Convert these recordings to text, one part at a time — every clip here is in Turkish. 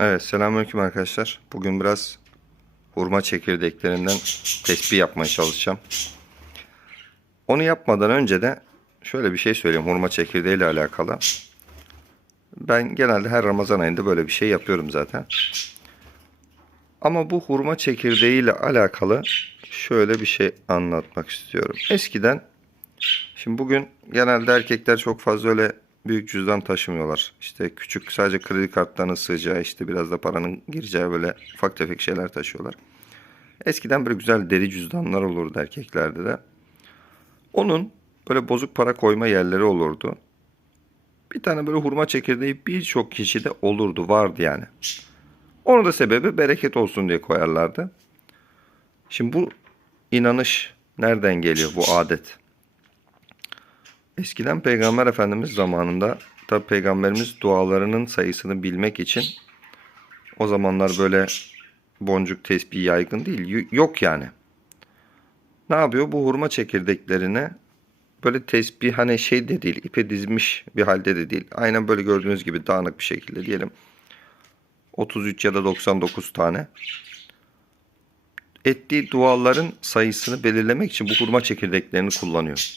Evet, selamünaleyküm arkadaşlar. Bugün biraz hurma çekirdeklerinden tespih yapmaya çalışacağım. Onu yapmadan önce de şöyle bir şey söyleyeyim hurma çekirdeği ile alakalı. Ben genelde her Ramazan ayında böyle bir şey yapıyorum zaten. Ama bu hurma çekirdeği ile alakalı şöyle bir şey anlatmak istiyorum. Eskiden Şimdi bugün genelde erkekler çok fazla öyle büyük cüzdan taşımıyorlar. İşte küçük sadece kredi kartlarının sığacağı işte biraz da paranın gireceği böyle ufak tefek şeyler taşıyorlar. Eskiden böyle güzel deri cüzdanlar olurdu erkeklerde de. Onun böyle bozuk para koyma yerleri olurdu. Bir tane böyle hurma çekirdeği birçok kişide olurdu vardı yani. Onun da sebebi bereket olsun diye koyarlardı. Şimdi bu inanış nereden geliyor bu adet? Eskiden Peygamber Efendimiz zamanında tabi Peygamberimiz dualarının sayısını bilmek için o zamanlar böyle boncuk tesbih yaygın değil. Yok yani. Ne yapıyor? Bu hurma çekirdeklerine böyle tesbih hani şey de değil, ipe dizmiş bir halde de değil. Aynen böyle gördüğünüz gibi dağınık bir şekilde diyelim. 33 ya da 99 tane. Ettiği duaların sayısını belirlemek için bu hurma çekirdeklerini kullanıyor.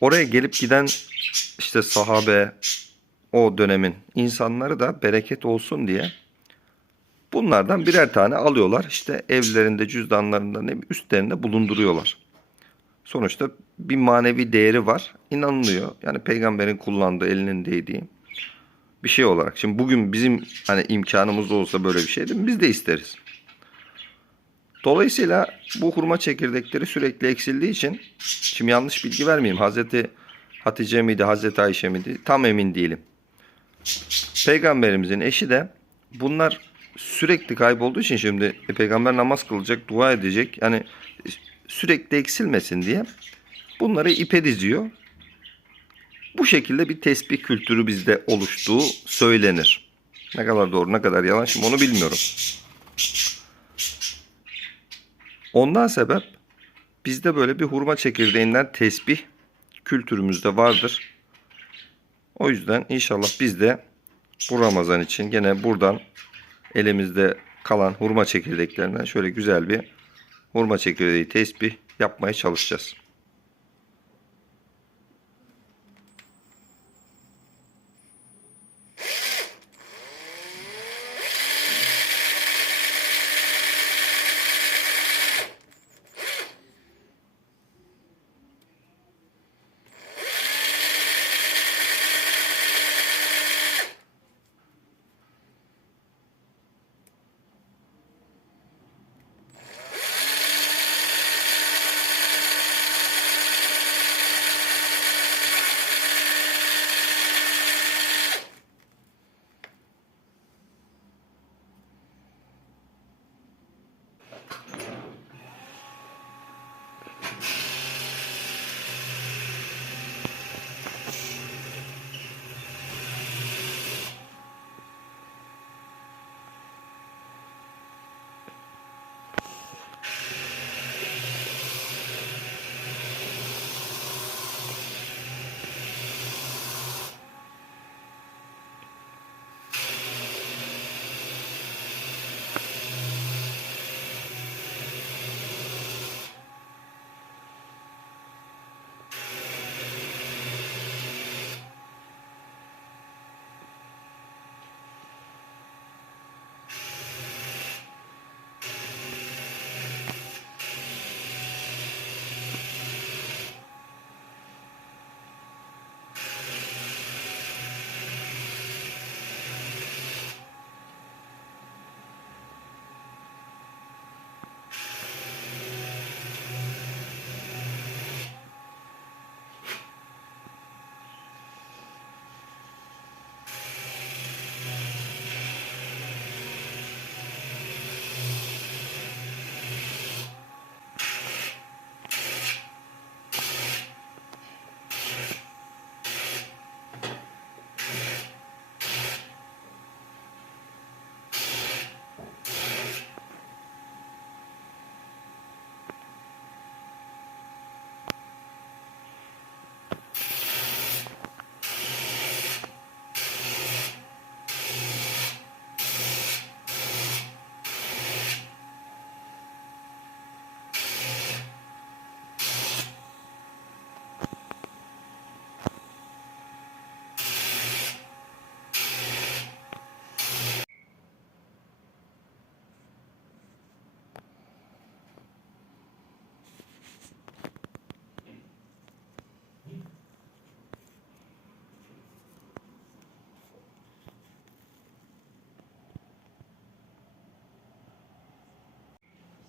Oraya gelip giden işte sahabe o dönemin insanları da bereket olsun diye bunlardan birer tane alıyorlar. İşte evlerinde, cüzdanlarında, ne üstlerinde bulunduruyorlar. Sonuçta bir manevi değeri var. inanılıyor. Yani peygamberin kullandığı, elinin değdiği bir şey olarak. Şimdi bugün bizim hani imkanımız olsa böyle bir şeydi biz de isteriz. Dolayısıyla bu hurma çekirdekleri sürekli eksildiği için şimdi yanlış bilgi vermeyeyim. Hazreti Hatice miydi, Hazreti Ayşe miydi? Tam emin değilim. Peygamberimizin eşi de bunlar sürekli kaybolduğu için şimdi e, peygamber namaz kılacak, dua edecek. Yani sürekli eksilmesin diye bunları ipe diziyor. Bu şekilde bir tesbih kültürü bizde oluştuğu söylenir. Ne kadar doğru, ne kadar yalan şimdi onu bilmiyorum. Ondan sebep bizde böyle bir hurma çekirdeğinden tesbih kültürümüzde vardır. O yüzden inşallah biz de bu Ramazan için gene buradan elimizde kalan hurma çekirdeklerinden şöyle güzel bir hurma çekirdeği tesbih yapmaya çalışacağız.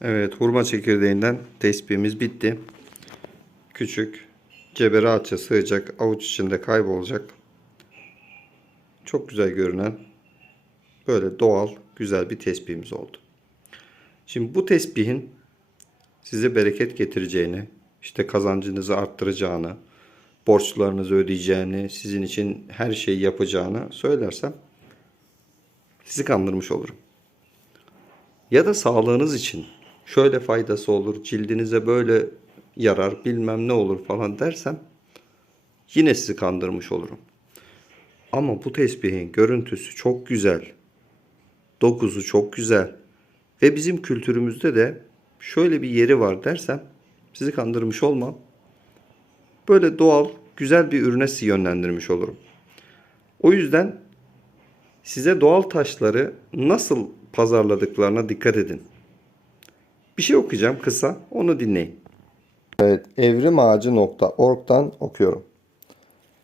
Evet hurma çekirdeğinden tespihimiz bitti. Küçük, cebe rahatça sığacak, avuç içinde kaybolacak. Çok güzel görünen böyle doğal, güzel bir tesbihimiz oldu. Şimdi bu tesbihin size bereket getireceğini, işte kazancınızı arttıracağını, borçlarınızı ödeyeceğini, sizin için her şeyi yapacağını söylersem sizi kandırmış olurum. Ya da sağlığınız için şöyle faydası olur, cildinize böyle yarar, bilmem ne olur falan dersem yine sizi kandırmış olurum. Ama bu tesbihin görüntüsü çok güzel. Dokusu çok güzel. Ve bizim kültürümüzde de şöyle bir yeri var dersem sizi kandırmış olmam. Böyle doğal, güzel bir ürüne sizi yönlendirmiş olurum. O yüzden size doğal taşları nasıl pazarladıklarına dikkat edin. Bir şey okuyacağım kısa, onu dinleyin. Evet, evrimağacı.org'dan okuyorum.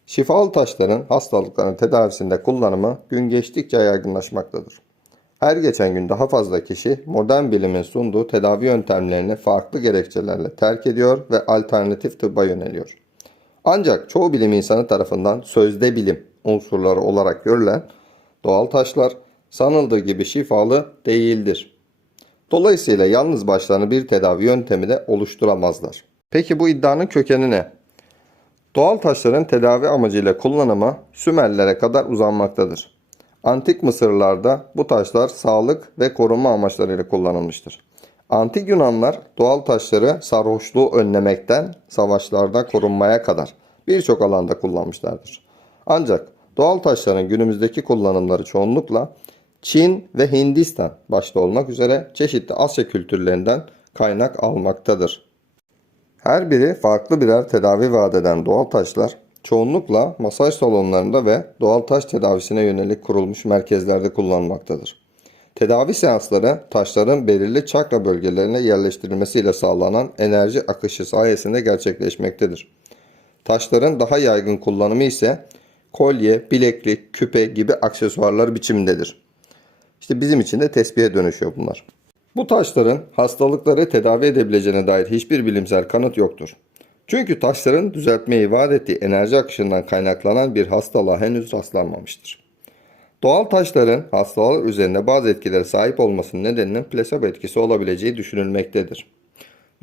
Şifalı taşların hastalıkların tedavisinde kullanımı gün geçtikçe yaygınlaşmaktadır. Her geçen gün daha fazla kişi modern bilimin sunduğu tedavi yöntemlerini farklı gerekçelerle terk ediyor ve alternatif tıbba yöneliyor. Ancak çoğu bilim insanı tarafından sözde bilim unsurları olarak görülen doğal taşlar sanıldığı gibi şifalı değildir. Dolayısıyla yalnız başlarına bir tedavi yöntemi de oluşturamazlar. Peki bu iddianın kökeni ne? Doğal taşların tedavi amacıyla kullanımı Sümerlere kadar uzanmaktadır. Antik Mısırlarda bu taşlar sağlık ve korunma amaçlarıyla kullanılmıştır. Antik Yunanlar doğal taşları sarhoşluğu önlemekten savaşlarda korunmaya kadar birçok alanda kullanmışlardır. Ancak doğal taşların günümüzdeki kullanımları çoğunlukla Çin ve Hindistan başta olmak üzere çeşitli Asya kültürlerinden kaynak almaktadır. Her biri farklı birer tedavi vaat eden doğal taşlar çoğunlukla masaj salonlarında ve doğal taş tedavisine yönelik kurulmuş merkezlerde kullanılmaktadır. Tedavi seansları taşların belirli çakra bölgelerine yerleştirilmesiyle sağlanan enerji akışı sayesinde gerçekleşmektedir. Taşların daha yaygın kullanımı ise kolye, bileklik, küpe gibi aksesuarlar biçimindedir. İşte bizim için de tesbihe dönüşüyor bunlar. Bu taşların hastalıkları tedavi edebileceğine dair hiçbir bilimsel kanıt yoktur. Çünkü taşların düzeltmeyi vaat ettiği enerji akışından kaynaklanan bir hastalığa henüz rastlanmamıştır. Doğal taşların hastalar üzerinde bazı etkilere sahip olmasının nedeninin plasebo etkisi olabileceği düşünülmektedir.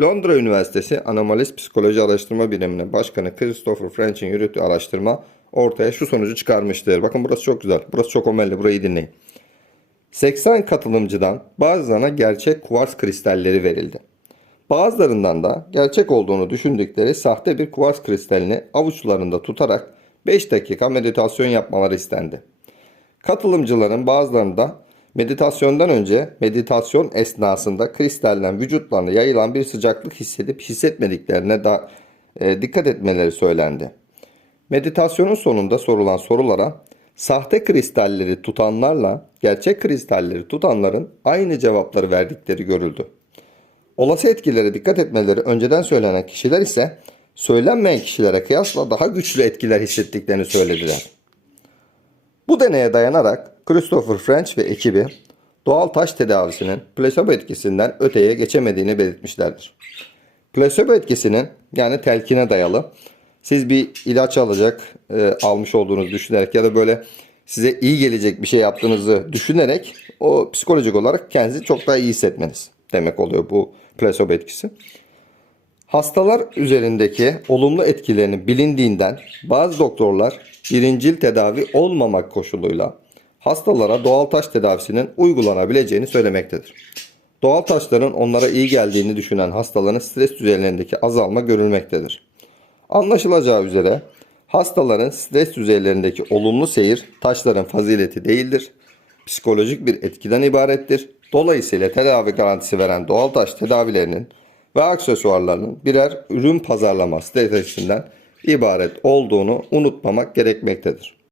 Londra Üniversitesi Anomalist Psikoloji Araştırma Biriminin Başkanı Christopher French'in yürüttüğü araştırma ortaya şu sonucu çıkarmıştır. Bakın burası çok güzel. Burası çok omelli. Burayı dinleyin. 80 katılımcıdan bazılarına gerçek kuvars kristalleri verildi. Bazılarından da gerçek olduğunu düşündükleri sahte bir kuvars kristalini avuçlarında tutarak 5 dakika meditasyon yapmaları istendi. Katılımcıların bazılarında meditasyondan önce meditasyon esnasında kristalden vücutlarına yayılan bir sıcaklık hissedip hissetmediklerine da e, dikkat etmeleri söylendi. Meditasyonun sonunda sorulan sorulara sahte kristalleri tutanlarla gerçek kristalleri tutanların aynı cevapları verdikleri görüldü. Olası etkilere dikkat etmeleri önceden söylenen kişiler ise söylenmeyen kişilere kıyasla daha güçlü etkiler hissettiklerini söylediler. Bu deneye dayanarak Christopher French ve ekibi doğal taş tedavisinin plasebo etkisinden öteye geçemediğini belirtmişlerdir. Plasebo etkisinin yani telkine dayalı siz bir ilaç alacak e, almış olduğunuzu düşünerek ya da böyle size iyi gelecek bir şey yaptığınızı düşünerek o psikolojik olarak kendinizi çok daha iyi hissetmeniz demek oluyor bu plasebo etkisi. Hastalar üzerindeki olumlu etkilerini bilindiğinden bazı doktorlar birincil tedavi olmamak koşuluyla hastalara doğal taş tedavisinin uygulanabileceğini söylemektedir. Doğal taşların onlara iyi geldiğini düşünen hastaların stres düzeylerindeki azalma görülmektedir. Anlaşılacağı üzere hastaların stres düzeylerindeki olumlu seyir taşların fazileti değildir. Psikolojik bir etkiden ibarettir. Dolayısıyla tedavi garantisi veren doğal taş tedavilerinin ve aksesuarlarının birer ürün pazarlama stratejisinden ibaret olduğunu unutmamak gerekmektedir.